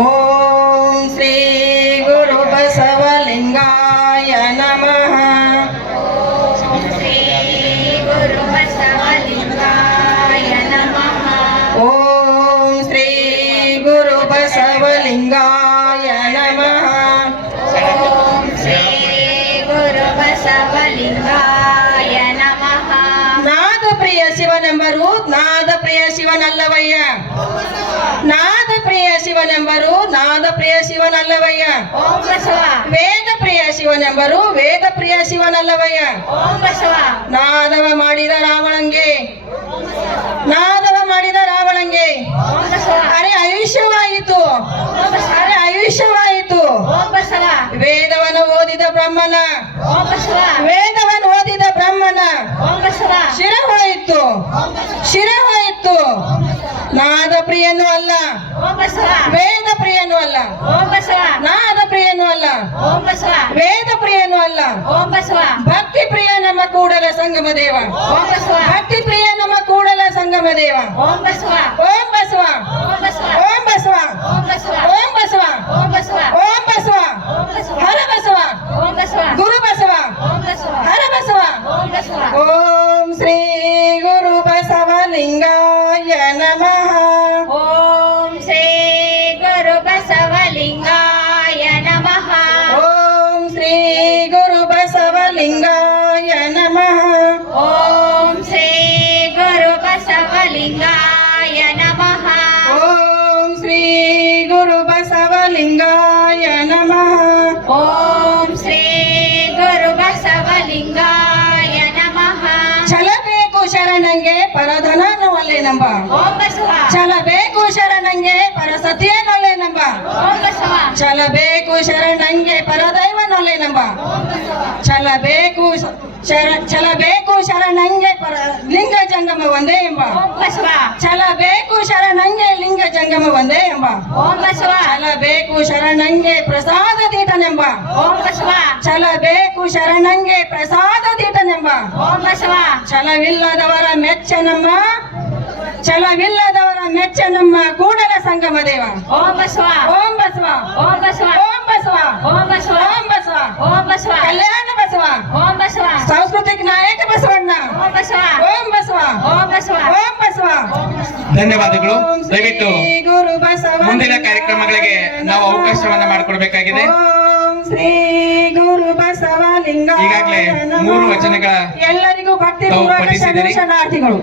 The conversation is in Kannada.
ఓం శ్రీ గురు బసవలింగాయ నమ. ఓం శ్రీ గురు బసవలింగాయ నమ. శివ నంబరు నాదప్రియ శివ నల్లవయ్య. నా ಶಿವನೆಂಬರು ನಾದ ಪ್ರಿಯ ಶಿವನಲ್ಲವಯ್ಯ. ವೇದ ಪ್ರಿಯ ಶಿವನೆಂಬರು ವೇದ ಪ್ರಿಯ ಶಿವನಲ್ಲವಯ್ಯ. ನಾದವ ಮಾಡಿದ ರಾವಣಂಗೆ. ನಾದವ ಮಾಡಿದ ರಾವಣಂಗೆ. ಅರೆ ಆಯುಷ್ಯವಾಯಿತು. ಅರೆ ಆಯುಷ್ಯವಾಯಿತು. ವೇದವನ್ನು ಓದಿದ ಬ್ರಹ್ಮನ. ವೇದವನ್ನು ಓದಿದ ಬ್ರಹ್ಮನ. ಶಿರವಾಯಿತು ಶಿರ ಹೋಯಿತು. ಶಿರ ಹೋಯಿತು. ನಾದ ಪ್ರಿಯನು ಅಲ್ಲ. ವೇದ ಪ್ರಿಯನು ಅಲ್ಲ ನಾದ ಪ್ರಿಯನು ಅಲ್ಲ ವೇದ ಪ್ರಿಯನು ಅಲ್ಲ ಭಕ್ತಿ ಪ್ರಿಯ ನಮ್ಮ ಕೂಡಲ ಸಂಗಮ ದೇವ ಭಕ್ತಿ ಪ್ರಿಯ ನಮ್ಮ ಕೂಡಲ ಸಂಗಮ ದೇವ ಓಂ ಬಸವ ಓಂ ಬಸವ ಓಂ ಬಸವ ಓಂ ಬಸವ ಓಂ ಬಸವ ಓಂ ಬಸವ ಓಂ ಬಸವ ಹರ ಬಸವ ಗುರು ಬಸವ ಹರ ಬಸವ ಓಂ ಶ್ರೀ ಗುರು ಬಸವ ಲಿಂಗಾಯ ನಮಃ ಬಸವಲಿಂಗಾಯ ನಮಃ. ಓಂ ಶ್ರೀ ಗುರು ಬಸವಲಿಂಗಾಯ ನಮಃ. ಚಲಬೇಕು ಶರಣಂಗೆ ಪರಧನನು ಒಲ್ಲೆ ನಂಬ. ಓಂ ಬಸವ. ಚಲಬೇಕು ಶರಣಂಗೆ ಪರಸತಿಯನೊಲ್ಲೆ ನಂಬ. ಓಂ ಬಸವ. ಚಲಬೇಕು ಶರಣಂಗೆ ಪರದೈವನೊಲ್ಲೆ ನಂಬ. ಓಂ ಚಲಬೇಕು ಶರ ಚಲಬೇಕು ಶರಣಂಗೆ ಪರ ಲಿಂಗ ಜಂಗಮ ಒಂದೇ ಎಂಬ. ಚಲಬೇಕು ಶರಣಂಗೆ ಲಿಂಗ ಜಂಗಮ ಒಂದೇ ಎಂಬ. ಚಲಬೇಕು ಶರಣಂಗೆ ಪ್ರಸಾದ ತೀತನೆಂಬ ಚಲಬೇಕು ಶರಣಂಗೆ ಪ್ರಸಾದ ತೀತನೆಂಬ ಚಲವಿಲ್ಲದವರ ಮೆಚ್ಚನಮ್ಮ ಚಲವಿಲ್ಲದವರ ಮೆಚ್ಚನಮ್ಮ ಕೂಡಲ ಸಂಗಮ ದೇವ. ಓಂ ಬಸವ. ಓಂ ಬಸವ. ಓಂ ಬಸವ. ಓಂ ಬಸವ. ಓಂ ಬಸವ. ಧನ್ಯವಾದಗಳು. ದಯವಿಟ್ಟು ಮುಂದಿನ ಕಾರ್ಯಕ್ರಮಗಳಿಗೆ ನಾವು ಅವಕಾಶವನ್ನ ಮಾಡಿಕೊಡ್ಬೇಕಾಗಿದೆ. ಶ್ರೀ ಗುರು ಬಸವ ಲಿಂಗ ಈಗಾಗಲೇ ಮೂರು ವಚನಗಳ ಎಲ್ಲರಿಗೂ ಭಕ್ತಿ ಪಠಿಸಿದ್ದೀರಿ. ಶರಣಾರ್ಥಿಗಳು.